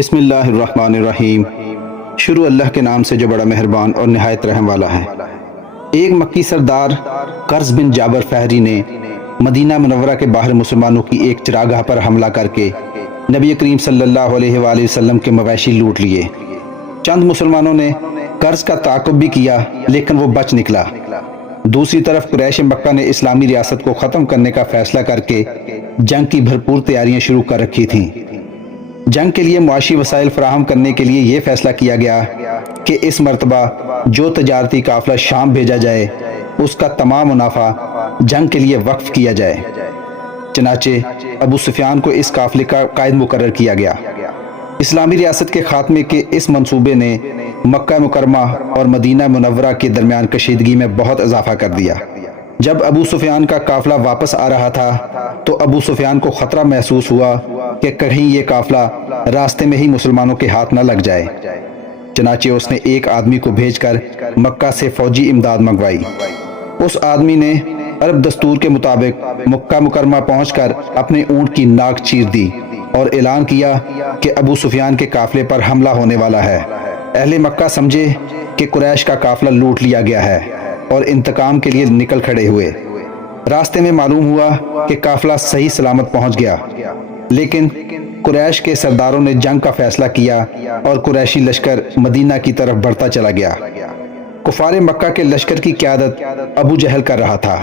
بسم اللہ الرحمن الرحیم۔ شروع اللہ کے نام سے جو بڑا مہربان اور نہایت رحم والا ہے۔ ایک مکی سردار قرظ بن جابر فہری نے مدینہ منورہ کے باہر مسلمانوں کی ایک چراگاہ پر حملہ کر کے نبی کریم صلی اللہ علیہ وآلہ وسلم کے مویشی لوٹ لیے۔ چند مسلمانوں نے قرظ کا تعاقب بھی کیا لیکن وہ بچ نکلا۔ دوسری طرف قریش مکہ نے اسلامی ریاست کو ختم کرنے کا فیصلہ کر کے جنگ کی بھرپور تیاریاں شروع کر رکھی تھیں۔ جنگ کے لیے معاشی وسائل فراہم کرنے کے لیے یہ فیصلہ کیا گیا کہ اس مرتبہ جو تجارتی قافلہ شام بھیجا جائے اس کا تمام منافع جنگ کے لیے وقف کیا جائے۔ چنانچہ ابو سفیان کو اس قافلے کا قائد مقرر کیا گیا۔ اسلامی ریاست کے خاتمے کے اس منصوبے نے مکہ مکرمہ اور مدینہ منورہ کے درمیان کشیدگی میں بہت اضافہ کر دیا۔ جب ابو سفیان کا قافلہ واپس آ رہا تھا تو ابو سفیان کو خطرہ محسوس ہوا کہ کہیں یہ قافلہ راستے میں ہی مسلمانوں کے ہاتھ نہ لگ جائے۔ چنانچہ اس نے ایک آدمی کو بھیج کر مکہ سے فوجی امداد منگوائی۔ اس آدمی نے عرب دستور کے مطابق مکہ مکرمہ پہنچ کر اپنے اونٹ کی ناک چیر دی اور اعلان کیا کہ ابو سفیان کے قافلے پر حملہ ہونے والا ہے۔ اہل مکہ سمجھے کہ قریش کا قافلہ لوٹ لیا گیا ہے اور انتقام کے لیے نکل کھڑے ہوئے۔ راستے میں معلوم ہوا کہ قافلہ صحیح سلامت پہنچ گیا، لیکن قریش کے سرداروں نے جنگ کا فیصلہ کیا اور قریشی لشکر مدینہ کی طرف بڑھتا چلا گیا۔ کفار مکہ کے لشکر کی قیادت ابو جہل کر رہا تھا،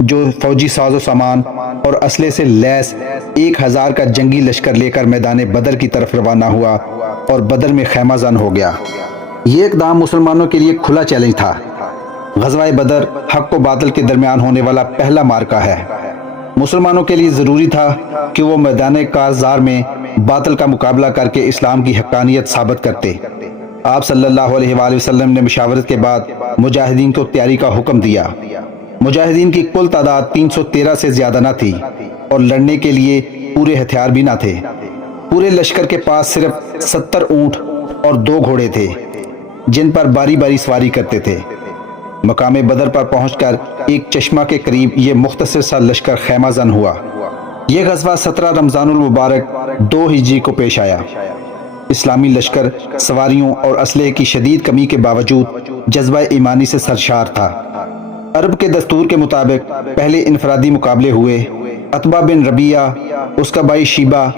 جو فوجی ساز و سامان اور اسلحے سے لیس 1000 کا جنگی لشکر لے کر میدان بدر کی طرف روانہ ہوا اور بدر میں خیمہ زن ہو گیا۔ یہ اقدام مسلمانوں کے لیے کھلا چیلنج تھا۔ غزوہ بدر حق و باطل کے درمیان ہونے والا پہلا معرکہ ہے۔ مسلمانوں کے لیے ضروری تھا کہ وہ میدان کارزار میں باطل کا مقابلہ کر کے اسلام کی حقانیت ثابت کرتے۔ آپ صلی اللہ علیہ وآلہ وسلم نے مشاورت کے بعد مجاہدین کو تیاری کا حکم دیا۔ مجاہدین کی کل تعداد 313 سے زیادہ نہ تھی اور لڑنے کے لیے پورے ہتھیار بھی نہ تھے۔ پورے لشکر کے پاس صرف 70 اونٹ اور 2 گھوڑے تھے جن پر باری باری سواری کرتے تھے۔ مقام بدر پر پہنچ کر ایک چشمہ کے قریب یہ مختصر سا لشکر خیمہ زن ہوا۔ یہ غزوہ 17 رمضان المبارک 2 ہجری کو پیش آیا۔ اسلامی لشکر سواریوں اور اسلحے کی شدید کمی کے باوجود جذبہ ایمانی سے سرشار تھا۔ عرب کے دستور کے مطابق پہلے انفرادی مقابلے ہوئے۔ عتبہ بن ربیعہ، اس کا بھائی شیبہ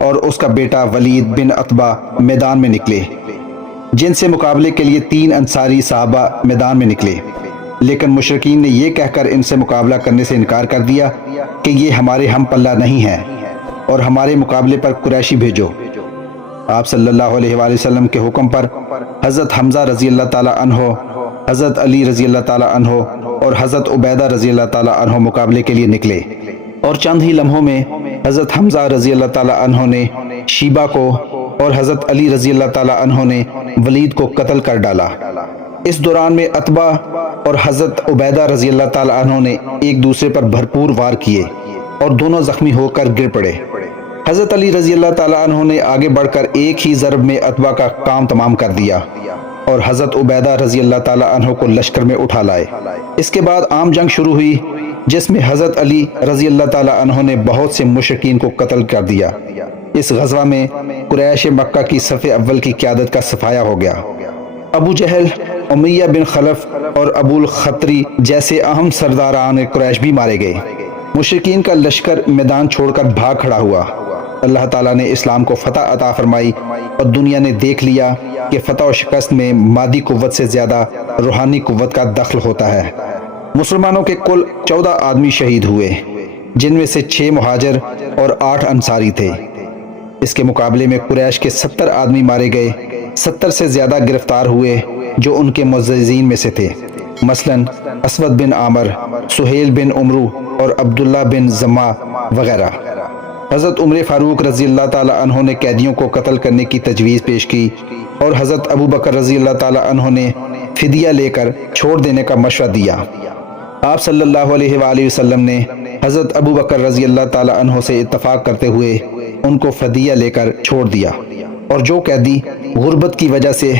اور اس کا بیٹا ولید بن عتبہ میدان میں نکلے، جن سے مقابلے کے لیے 3 انصاری صحابہ میدان میں نکلے، لیکن مشرکین نے یہ کہہ کر ان سے مقابلہ کرنے سے انکار کر دیا کہ یہ ہمارے ہم پلہ نہیں ہیں اور ہمارے مقابلے پر قریشی بھیجو۔ آپ صلی اللہ علیہ وآلہ وسلم کے حکم پر حضرت حمزہ رضی اللہ تعالی عنہ، حضرت علی رضی اللہ تعالی عنہ اور حضرت عبیدہ رضی اللہ تعالی عنہ مقابلے کے لیے نکلے، اور چند ہی لمحوں میں حضرت حمزہ رضی اللہ تعالی عنہ نے شیبہ کو اور حضرت علی رضی اللہ تعالی عنہ نے ولید کو قتل کر ڈالا۔ اس دوران میں عتبہ اور حضرت عبیدہ رضی اللہ تعالی عنہ نے ایک دوسرے پر بھرپور وار کیے اور دونوں زخمی ہو کر گر پڑے۔ حضرت علی رضی اللہ تعالی عنہ نے آگے بڑھ کر ایک ہی ضرب میں عتبہ کا کام تمام کر دیا اور حضرت عبیدہ رضی اللہ تعالی عنہ کو لشکر میں اٹھا لائے۔ اس کے بعد عام جنگ شروع ہوئی جس میں حضرت علی رضی اللہ تعالی عنہ نے بہت سے مشرکین کو قتل کر دیا۔ اس غزوہ میں قریش مکہ کی صف اول کی قیادت کا صفایا ہو گیا۔ ابو جہل، امیہ بن خلف اور ابو الخطری جیسے اہم سرداران قریش بھی مارے گئے۔ مشرکین کا لشکر میدان چھوڑ کر بھاگ کھڑا ہوا۔ اللہ تعالیٰ نے اسلام کو فتح عطا فرمائی اور دنیا نے دیکھ لیا کہ فتح و شکست میں مادی قوت سے زیادہ روحانی قوت کا دخل ہوتا ہے۔ مسلمانوں کے کل 14 آدمی شہید ہوئے، جن میں سے 6 مہاجر اور 8 انصاری تھے۔ اس کے مقابلے میں قریش کے 70 آدمی مارے گئے، 70 سے زیادہ گرفتار ہوئے جو ان کے معززین میں سے تھے، مثلا اسود بن عامر، سہیل بن عمرو اور عبداللہ بن زمہ وغیرہ۔ حضرت عمر فاروق رضی اللہ تعالی عنہ نے قیدیوں کو قتل کرنے کی تجویز پیش کی اور حضرت ابو بکر رضی اللہ تعالی عنہ نے فدیہ لے کر چھوڑ دینے کا مشورہ دیا۔ آپ صلی اللہ علیہ وآلہ وسلم نے حضرت ابو بکر رضی اللہ تعالی عنہ سے اتفاق کرتے ہوئے ان کو فدیہ لے کر چھوڑ دیا، اور جو قیدی غربت کی وجہ سے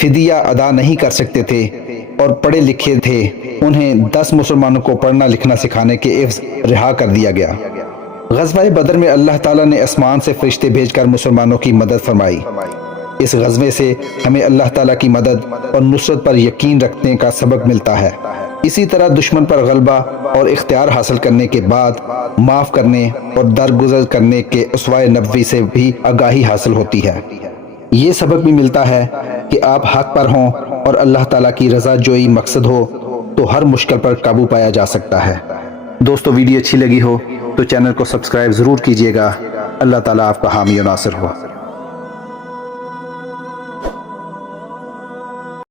فدیہ ادا نہیں کر سکتے تھے اور پڑھے لکھے تھے انہیں 10 مسلمانوں کو پڑھنا لکھنا سکھانے کے عوض رہا کر دیا گیا۔ غزوہ بدر میں اللہ تعالیٰ نے آسمان سے فرشتے بھیج کر مسلمانوں کی مدد فرمائی۔ اس غزوے سے ہمیں اللہ تعالیٰ کی مدد اور نصرت پر یقین رکھنے کا سبق ملتا ہے۔ اسی طرح دشمن پر غلبہ اور اختیار حاصل کرنے کے بعد معاف کرنے اور درگزر کرنے کے اسوہ نبوی سے بھی آگاہی حاصل ہوتی ہے۔ یہ سبق بھی ملتا ہے کہ آپ حق پر ہوں اور اللہ تعالیٰ کی رضا جوئی مقصد ہو تو ہر مشکل پر قابو پایا جا سکتا ہے۔ دوستو ویڈیو اچھی لگی ہو تو چینل کو سبسکرائب ضرور کیجیے گا۔ اللہ تعالیٰ آپ کا حامی و ناصر ہو۔